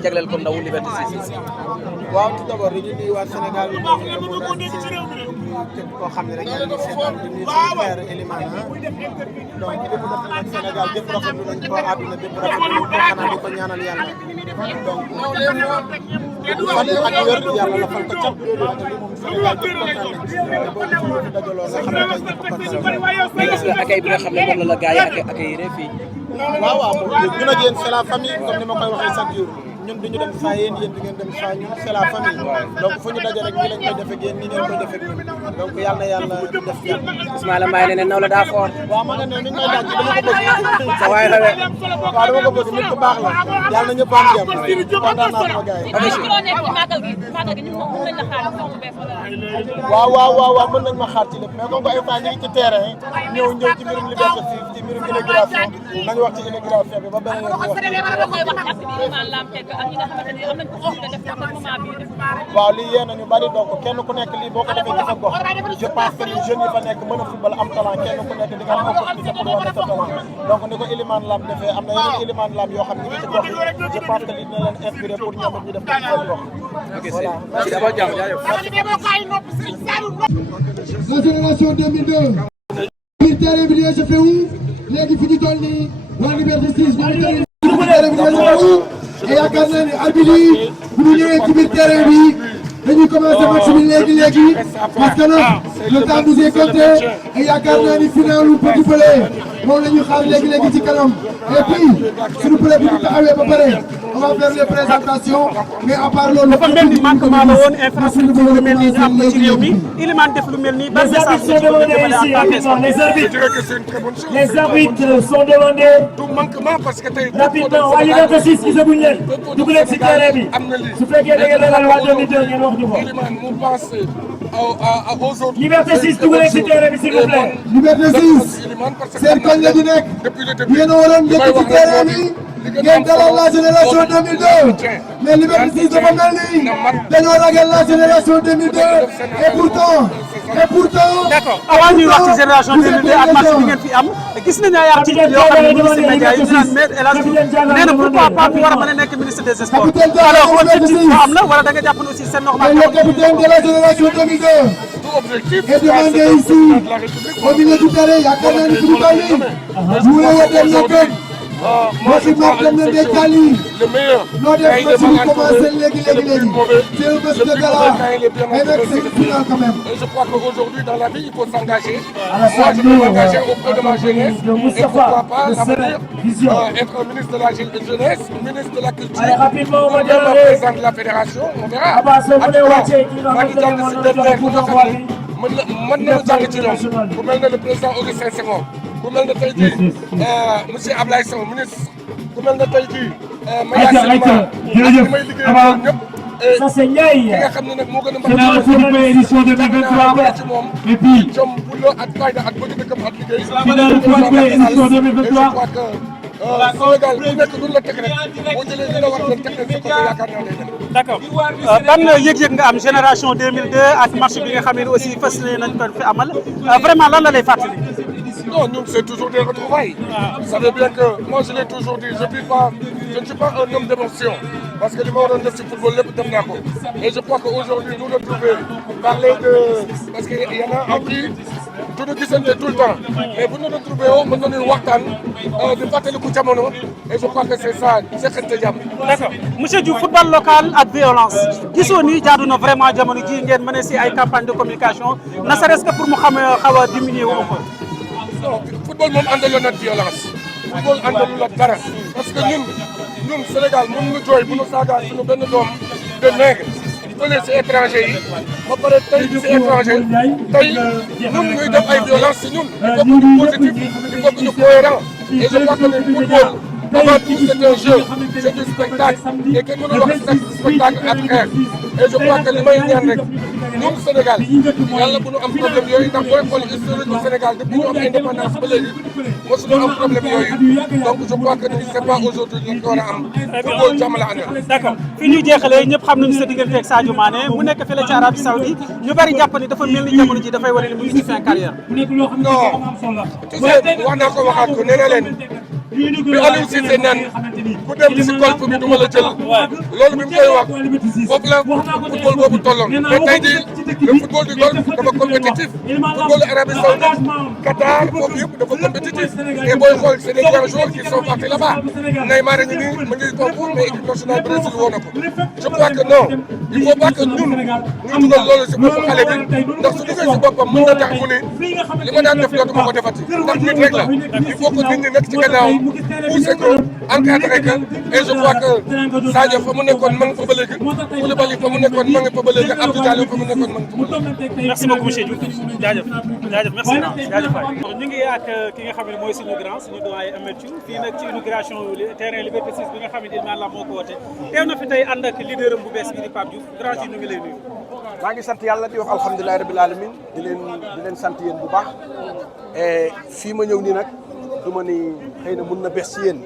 ngeen jagleel ko ndawu Liberté 6. waaw tout d'abord dañuy nuyu waa Sénégal bi moom la mu daal di képp koo xam ne rek yaa ngi seetaan di nuyu suñu père Elimane donc li mu def nag Sénégal gépp rafetlu nañ ko àdduna bépp rafetlu nañ ko xanaa di ko ñaanal yàlla donc fan ak wér yàlla la fal ko cat li moom Sénégal gépp kontaan nañ ci te boo gisee fi dajaloo nga xam ne tey ñëpp kontaan mais gis nga accueil bi nga xam ne moom la gars yi accueillir fii. waaw waaw ñun ak yéen c'est la famille comme ni ma koy waxee chaque jour ñun duñu dem saa yéen di ngeen dem saa ñun c'est la famille donc fu ñu daje rek nii lañ koy defee ak yéen nii ngeen koy defee ak ñun donc yal na yàlla def jàmm. Ismaïla Mbaye ne naw la daa fort. waaw ma nga ne ni ñu koy laaj dama ko bëgg. sa waay xewee. waaw dama ko bëgg nit ku baax la yàlla na ñëpp am jàmm kontaan naa sama gars yi. waaw mën nañ ma xaar ci lépp mais comme que instant ñu ngi ci terrain ñëw ci mbirum Liberté 6 ci mbirum inauguration nañu wax ci inauguration bi ba beneen yoon waaw lii yéen nañu bari donc kenn ku nekk lii boo ko defee ci sa gox je pense que les jeunes yi fa nekk mën a football am talent kenn ku nekk di nga am opportunité pour wane sa talent donc ni ko Elimane Lam defee am na yeneen Elimane Lam yoo xam ne ñu ngi ci gox yi je pense que lii dina leen inspiré pour ñoom it ñu def ko ci seen gox. ok merci d'abord jàmm jaajëf. La génération 2002. biir terrain bi dina se fait où léegi fi ñu toll nii waa Liberté 6 biir terrain bi dina se fait où et yaakaar naa ne arbitre yi bu ñu ñëwee ci biir terrain bi dañuy commencé match bi léegi parce que nag le temps nous est compté et yaakaar naa ni finalu Petit Pelé moom la ñu xaar léegi ci kanam et puis suñu Pelé bi ñu taxawee ba pare on va faire les présentations mais à part loolu. dafa mel ni manquement la woon infrastructure lu mel nii ñu am ko ci réew mi Elimane def lu mel nii ban message la ci bëgg a jëmale en tant que les arbitres sont demandés. du manquement parce que tey rapidement waa Liberté 6 gisaguñ leen dugg leen ci terrain bi su fekkee da ngeen dalal waa 2002 ngeen wax ñu ko. Elimane mu passe aux autres. Liberté 6 dugg leen ci terrain bi s'il vous plaît. Liberté 6 seen koñ la ñu nekk yéen a waroon njëkk ci terrain bi ngeen dalal la génération 2002 mais Liberté 6 dafa mel ni dañoo ragal la génération 2002 et pourtant. d'accord avant ñuy wax ci génération 2002 ak match bi ngeen fi am gis nañu ay articles yoo xam ne ñu ngi si média yi ñu naan mais El Hadj nee na pourquoi pas mu war a mën a nekk ministre des sports alors objectif boo am la wala da nga jàpp ne aussi c'est normal. le capitaine de la génération 2002 est demandé ici au milieu du terrain yaakaar naa ni fi ñu toll nii joué woo dem na moo fi marqué na des quali noo def match bi commencé léegi c'est un match de gala mais nag c'est une finale quand même. Je crois qu'aujourd'hui dans la vie il faut s'engager. Moi je peux m'engager auprès de ma jeunesse et pourquoi pas l'avenir être ministre de la jeunesse, ministre de la culture, président de la fédération, on verra. maa ngi jàng si benn rek bu nga xam ne mën nañu jàng ci ñoom ku mel ne le président Augustin Senghor ku mel ne tey jii monsieur Ablaye Sow ministre ku mel ne tey jii Mayacine Ba may liggéey ñëpp ça c'est Ndiaye. ki nga xam ne nag moo gën a finale Petit Pelé édition 2023 ci moom et puis jom fulla ak fayda ak bëgg dëkkam ak liggéey finale Petit Pelé édition 2023 je crois que Sénégal ku nekk duñ la teg rek boo jëlee li la war a leen teg leen sa côté yaakaar naa day dem. d'accord ban yëg-yëg nga am génération 2002 ak match bi nga xam ne aussi fas nañ ko fi amal vraiment lan la lay fàttali. Non, nous, c'est toujours des retrouvailles. Vous savez bien que moi, je l'ai toujours dit, je ne suis pas un homme d'émotion. Parce que les morts de ce football, et je crois qu'aujourd'hui, nous retrouver, parler de. Parce qu'il y en a en qui tout nous disent tout le temps. Mais vous nous retrouvez, on me donne une Wartan, de Fatel Kouchamono, et je crois que c'est ça, c'est ce que je d'accord monsieur Diouf football local ak violence gisoo ni jaadu na vraiment jamono ji ngeen mën a si ay campagne de communication ne serait-ce que pour mu xaw a diminuer wu ko. Non, football moom àndaloon ak violence football àndalul ak dara parce que ñun Sénégal mën nga jooy bu ñu saagaa suñu benn doom de nègre fële si étranger yi ba pare tey si étranger tey ñun ñuy def ay violence si ñun il faut que ñu positif il faut que ñu cohérent et je crois que le football avant tout c'est un jeu c'est du spectacle et que mënul wax spectacle ak xeex et je crois que li may ñaan rek ñun Sénégal yàlla bu ñu am problème yooyu ndax booy xool historique du Sénégal depuis ñu am indépendance ba léegi mosuñu am problème yooyu donc je crois que c'est pas aujourd'hui ñu ko war a am football jàmm la àndal. d'accord fi ñu jeexalee ñëpp xam nañu sa diggante ak Sadio Mané mu nekk fële ci Arabie Saoudite ñu bari jàpp ni dafa mel ni jamono ji dafay wane ni mu ngi ci fin carrière. non tu sais wax naa ko waxaat ko nee na leen bi Aliou Cissé naan ku dem si golf bi du ma la jël loolu bi mu koy wax foofu la football boobu tolloon mais tey jii le football du golf dafa compétitif football Arabie Saoudite Qatar foofu yëpp dafa compétitif et booy xool c'est des grands joueurs qui sont partis là-bas Neymar a ngi nii mu ngi foofu mais équipe nationale Brésil woo na ko je crois que non il faut pas que ñun ñu dugal loolu si bopp xale bi ndax su duggee si boppam mën na tax mu ne li ma daan def dootuma ko defati ndax nit rek la il faut que nit ñi nekk ci gannaaw pousser ko encadrer ko et je crois que Sadio fa mu nekkoon ma nga fa ba léegi Koulibaly fa mu nekkoon ma nga fa ba léegi Abdou Diallo fa mu nekkoon ma nga fa ba léegi. merci beaucoup monsieur Diouf jaajëf merci jaajëf waay. ñu ngi ak ki nga xam ne mooy suñu grand suñu doyen Ameth Thiou fii nag ci inauguration terrain Liberté 6 bi nga xam ne Iliman Lam moo ko woote teew na fi tey ànd ak leader am bu bees bi di Pape Diouf grand ji ñu ngi lay nuyu. maa ngi sant yàlla di wax alhamdulilah rabil alamin di leen sant yéen bu baax fii ma ñëw nii nag du ma ni xëy na mun na bees ci yéen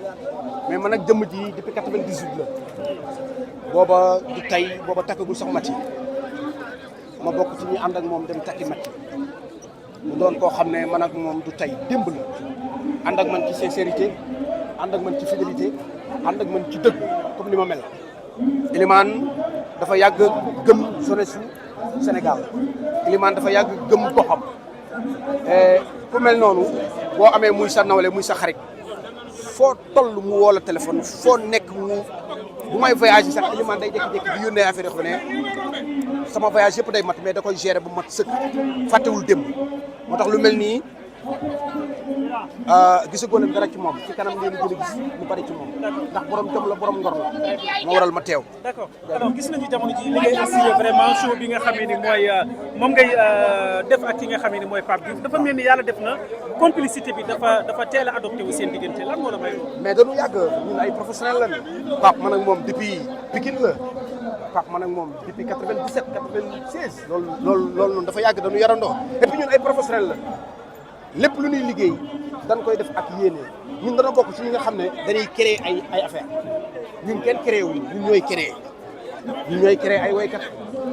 mais man nag jëmm ji depuis 98 la booba du tey booba takkagul sax mat yi ma bokk ci ñi ànd ak moom dem takki mat mu doon koo xam ne man ak moom du tey démb la ànd ak man ci sincérité ànd ak man ci fidélité ànd ak man ci dëgg comme ni ma mel Iliman dafa yàgg gëm jeunesse Sénégal Iliman dafa yàgg gëm goxam ku mel noonu boo amee muy sa nawle muy sa xarit foo toll mu woo la téléphone foo nekk mu bu may voyage sax Iliman day jékki-jékki di yónnee affaire yoo xam ne sama voyage yëpp day mat mais da koy gérer bu mat sëkk fàttewul démb moo tax lu mel nii gisagoo leen dara ci moom ci kanam ngeen gën a gis lu bari ci moom ndax borom jom la borom ngor la moo waral ma teew. d'accord alors gis nañu jamono ji li ngay assuré vraiment show bi nga xamee ni mooy moom ngay def ak ki nga xamee ni mooy Pape Diouf dafa mel ni yàlla def na complicité bi dafa teel a adopté wu seen diggante lan moo la may loolu. mais dañu yàgg ñun ay professionnel lañu Pape man ak moom depuis Pikine la Pape man ak moom depuis 97 96 loolu noonu dafa yàgg dañu yarandoo et puis ñun ay professionnel la lépp lu ñuy liggéey dañ koy def ak yéene ñun dana bokk ci ñi nga xam ne dañuy créer ay affaire ñun kenn créé wuñu ñun ñooy créer ay woykat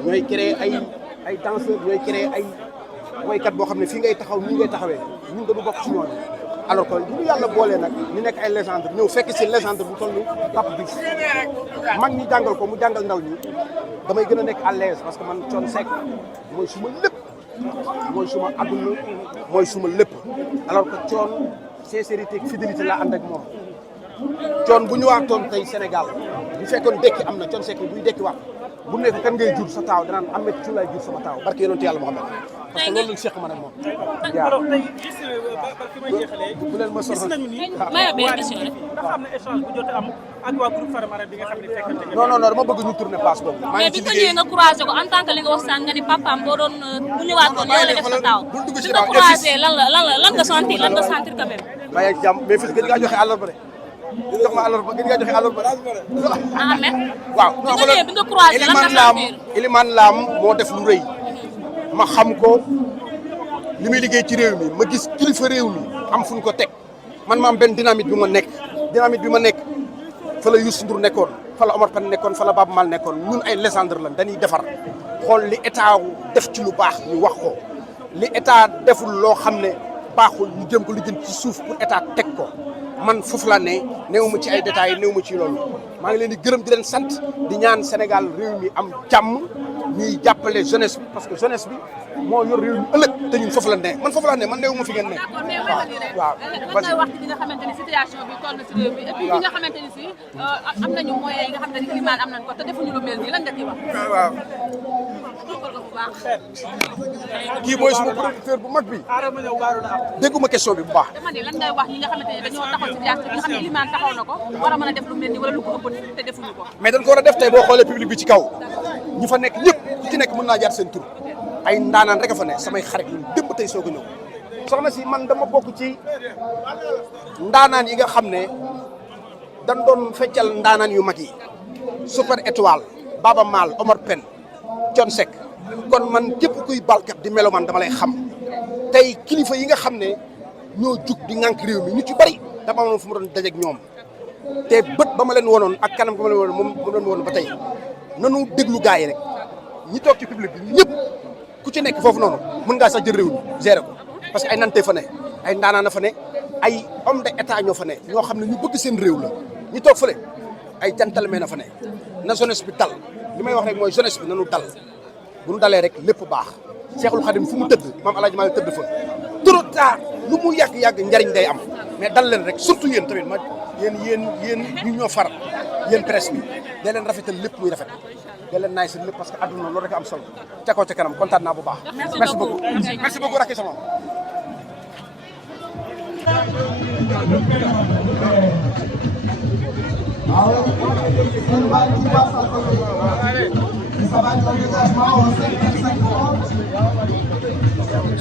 ñooy créer ay danseur ñooy créer ay woykat boo xam ne fii ngay taxaw nii ngay taxawee ñun dañu bokk ci ñooñu alors que ñu yàlla boolee nag ñu nekk ay légende ñëw fekk si légende bu toll ni Pape Diouf mag ñi jàngal ko mu jàngal ndaw ñi damay gën a nekk à l'aise parce que man Thione Seck mooy suma lépp mooy suma adduna mooy suma lépp alors que Thione sincérité ak fidélité la ànd ak moom Thione bu ñëwaatoon tey Sénégal bu fekkoon dekki am na Thione Seck buy dekki waat bu nekk kan ngay jur sa taaw danaan Ameth Thiou laay jur sama taaw barke yonent yàlla Muhammad parce que loolu lañ seq man ak moom. alors tey gis fi may jeexalee. bu leen ma gis nañu ni. ndax am na échange bu jot a am ak waa groupe Faramaren bi nga xam ne fekkante ngeen. non dama bëgg ñu tourner place boobu. maa mais ngi ci bi ko liggéey ñëwee nga croisé ko en tant que li nga wax sànq nga ni papaam boo doon bu ñëwaatoon yow la def sa taaw. bul dugg ci bi nga croisé lan nga sentir quand même. maa ngi jàmm mais fii gën ngaa joxe àllarba de jox ma àllarba gën ngaa joxe àllarba. Ahmed. waaw bi nga ñëwee bi nga croisé lan nga sentir. Iliman Lam moo def lu rëy ma xam ko li muy liggéey ci réew mi ma gis kilifa réew mi am fu ñu ko teg man ma am benn dynamite bi ma nekk fa la Youssou Ndour nekkoon fa la Omar Pène nekkoon fa la Baaba Maal nekkoon ñun ay légende lañ dañuy defar xool li état def ci lu baax ñu wax ko li état deful loo xam ne baaxul ñu jëm ko lu jëm ci suuf pour état teg ko man foofu la ne néew ma ci ay détails néew ma ci loolu maa ngi leen di gërëm di leen sant di ñaan Sénégal réew mi am jàmm ñuy jàppale jeunesse bi parce que jeunesse bi moo yor réew mi ëllëg te ñun foofu la ne man néew ma fi ngeen ne. d'accord mais waaw lan ngay wax ci li nga xamante ni situation bi toll na ci réew mi et puis ñi nga xamante ni si am nañu moyens yi nga xamante ni Iliman am nañ ko te defuñu lu mel nii lan nga ciy wax. waaw. bu baax. kii mooy suma producteur bu mag bi. dégguma question bi bu baax. dama ne lan ngay wax ñi nga xamante ne dañoo taxaw ci jaas bi nga xam ne Iliman taxaw na ko war a mën a def lu mel nii wala lu ko ëpp te defuñu ko. mais dañ ko war a def tey boo xoolee public bi ci kaw ñi fa nekk ñëpp ku ci nekk mën naa jaar seen tur ay ndaanaan rek a fa ne samay xarit ñun démb tey soog a ñëw soxna si man dama bokk ci ndaanaan yi nga xam ne dañ doon feccal ndaanaan yu mag yi Super Étoile Baaba Maal Omar Pène Thione Seck kon man képp kuy balkat di melomaan dama lay xam tey kilifa yi nga xam ne ñoo jug di ŋànk réew mi ñu ci bari dama amoon fu mu doon dajeeg ñoom te bët ba ma leen wonoon ak kanam ba ma leen wonoon moom leen woon ba tey nanu déglu gars yi rek ñi toog ci public bi ñëpp ku ci nekk foofu noonu mën ngaa sax jël réew mi gérer ko parce que ay nante fa ne ay ndaanaan fa ne ay homme d'état ñoo fa ne ñoo xam ne ñu bëgg seen réew la ñu toog fële ay gentleman na fa ne na jeunesse bi dal li may wax rek mooy jeunesse bi nanu dal bu nu dalee rek lépp baax Cheikhul Khadim fu mu tëdd maam El Hadj Malick tëdd fa trop tard lu mu yàgg njariñ day am mais dal leen rek surtout yéen tamit ma yéen ñu ñoo far yéen presse bi day leen rafetal lépp muy rafet day leen naay seen lépp parce que àdduna loolu rek am solo ca kaw ca kanam kontaan naa bu baax. merci beaucoup rakki sama.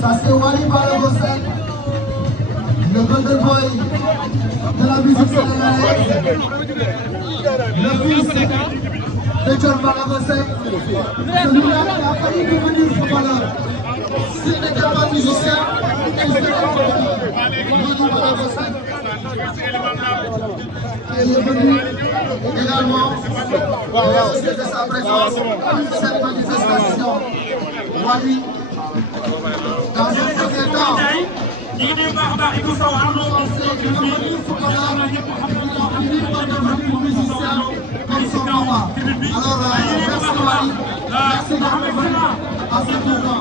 Ça c'est Wally Ballago Seck, le golden boy de la musique sénégalaise, le fils de John Ballago Seck, celui-là qui a failli devenir footballeur. S'il n'était pas musicien, il serait footballeur. Wally Ballago Seck, qui est venu également de sa présence à cette manifestation. Wally, dans un premier temps, il est devenu musicien comme son papa. Alors, merci Wally, merci d'être venu à ce tournant.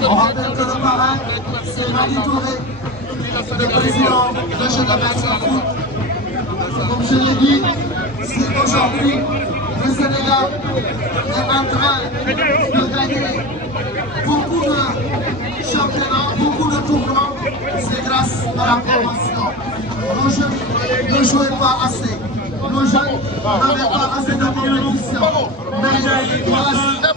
On rappelle que le parrain, c'est Mali Touré, le président de Génération Foot. Comme je l'ai dit, c'est qu'aujourd'hui, le Sénégal est en train de gagner beaucoup de championnats, beaucoup de tournois. C'est grâce à la formation. Nos jeunes ne jouaient pas assez. Nos jeunes n'avaient pas assez de compétition. Mais grâce à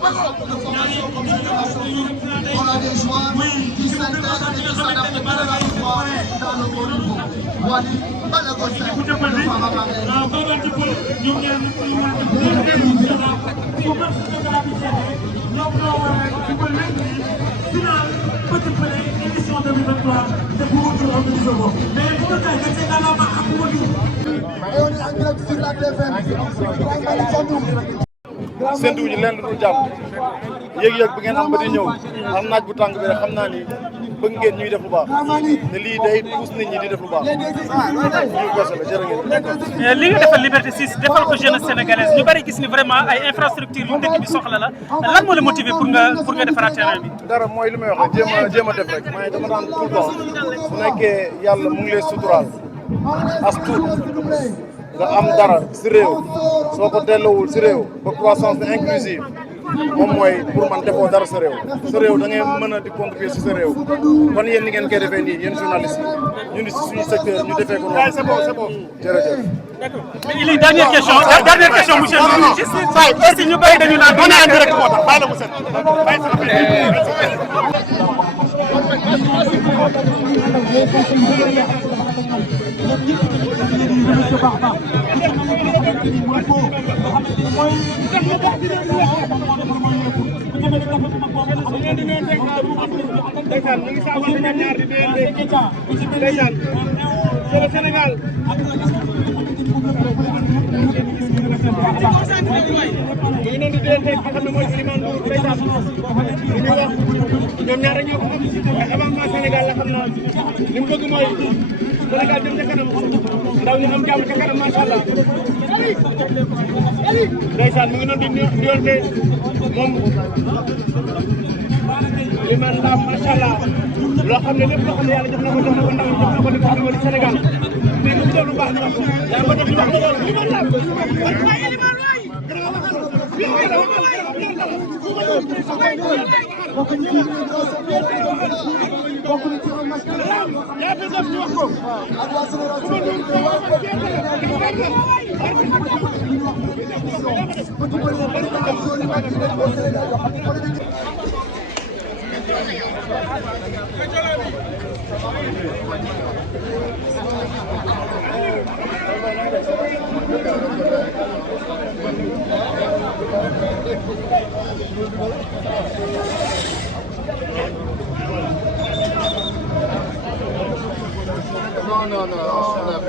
de formation comme Génération Foot, on a des joueurs qui s'intègrent et qui s'adaptent à la victoire dans le haut niveau. Wally Ballago Seck, le Faramaré. séntu ñu leen lu dul jàmm yëg-yëg bi ngeen am ba di ñëw am naaj bu tàng bi rek xam naa ni bëgg ngeen ñuy def lu baax te lii day pousse nit ñi di def lu baax ñu gose la jërë ngeen. li nga defal Liberté 6 defal ko jeunesse sénégalaise ñu bari gis ni vraiment ay infrastructures yu dëkk bi soxla la lan moo la motiver pour nga defaraat terrain bi. dara mooy li may wax jéem a def rek mais dama daan tout le temps su nekkee yàlla mu ngi lay suturaal as tuut nga am dara si réew soo ko delloowul si réew ba croissance bi inclusive moom mooy pour man defoo dara sa réew da ngay mën a di contribuer si sa réew kon yéen ni ngeen koy defee nii yéen journalistes yi ñu ni si suñu secteur ñu defee ko noonu. c'est bon jërëjëf. mais il est dernière question monsieur le ministre. est-ce que ñu bëri dañu naan on est en direct moo tax bàyyi la mu set Sénégal ñu noonu di dénté ki xam ne mooy Souleymane Ndour ndeysaan li ñuy wax ñoom ñaar rek ñoo ko xam mais avant ma Sénégal la xam naa li mu bëgg mooy Sénégal jëm ca kanam ndaw ñu am jàmm ca kanam macha allah ndeysaan mu ngi noonu di nuyonte moom li man la macha allah loo xam ne lépp loo xam ne yàlla jox na ko ndaw jox na ko li nga xam ne moo di Sénégal mais lu def lu baax yaa ko def lu baax li man la yaa fi def ñu wax ko Non, on a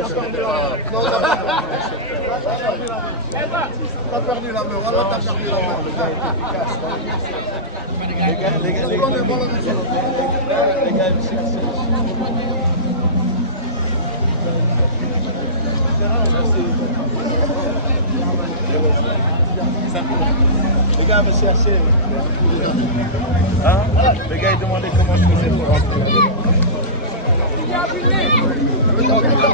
t'as perdu la main, voilà, t'as perdu la main. Les gars me cherchaient. Hein? Les gars ils demandaient comment je faisais pour rentrer. Non, on a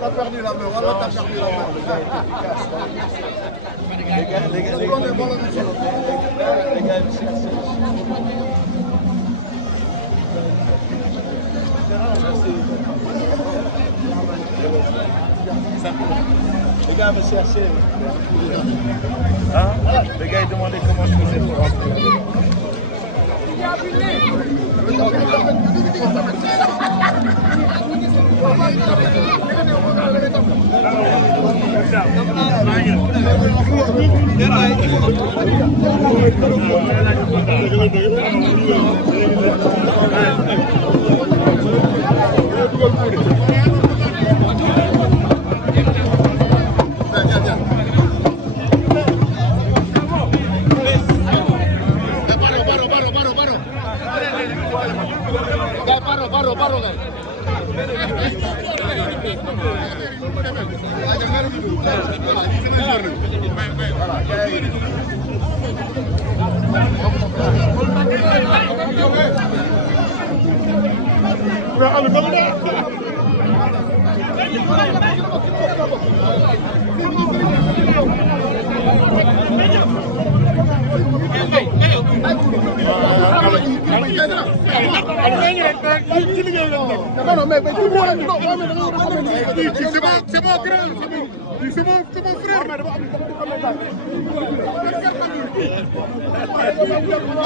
t'as perdu la main, voilà, t'as perdu la main. Les gars, les gars me cherchaient. Hein? Les gars ils demandaient comment je faisais pour rentrer.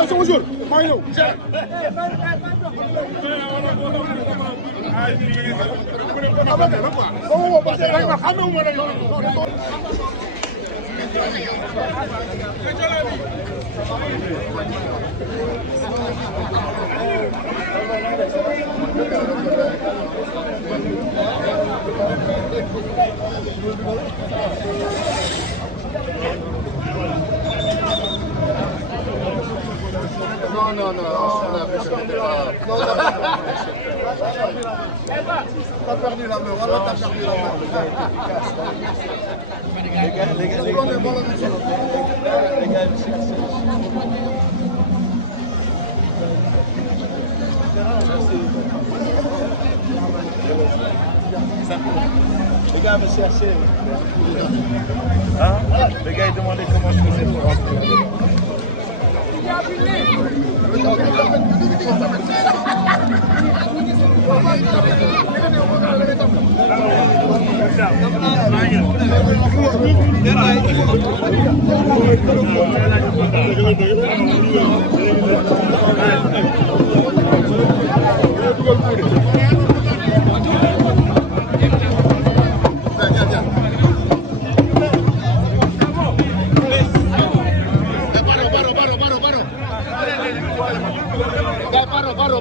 C'est mon jour. Non, t'as perdu la main, voilà, t'as perdu la main. Les gars me cherchaient. Hein? Les gars ils demandaient comment je faisais pour rentrer.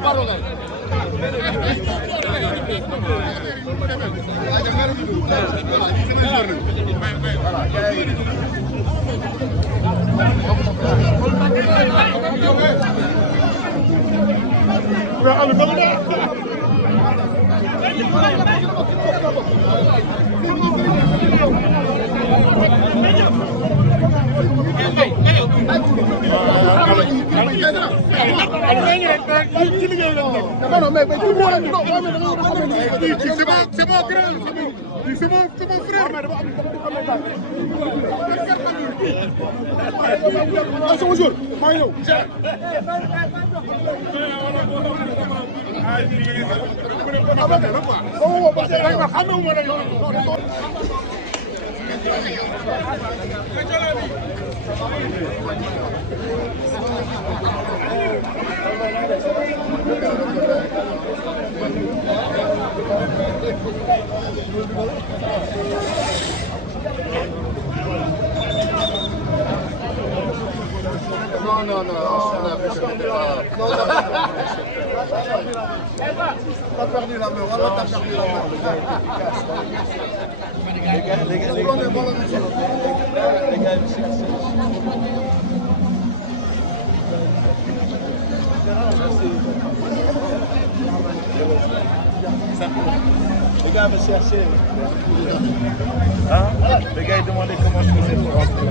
Paro, guys. C'est mon frère. Bonjour. Non, t'as perdu la main, voilà, t'as perdu la main. Les gars me cherchaient. Hein? Les gars ils demandaient comment je faisais pour rentrer.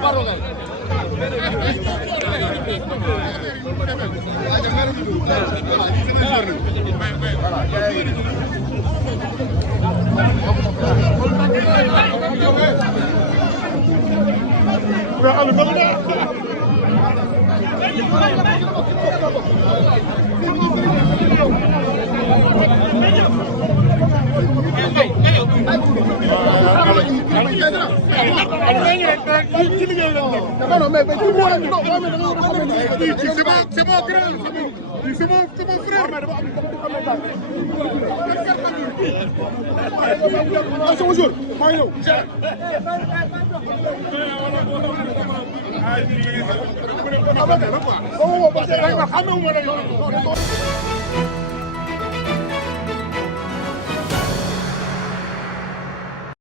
Paro, guys. C'est mon frère. Bonjour. Mario.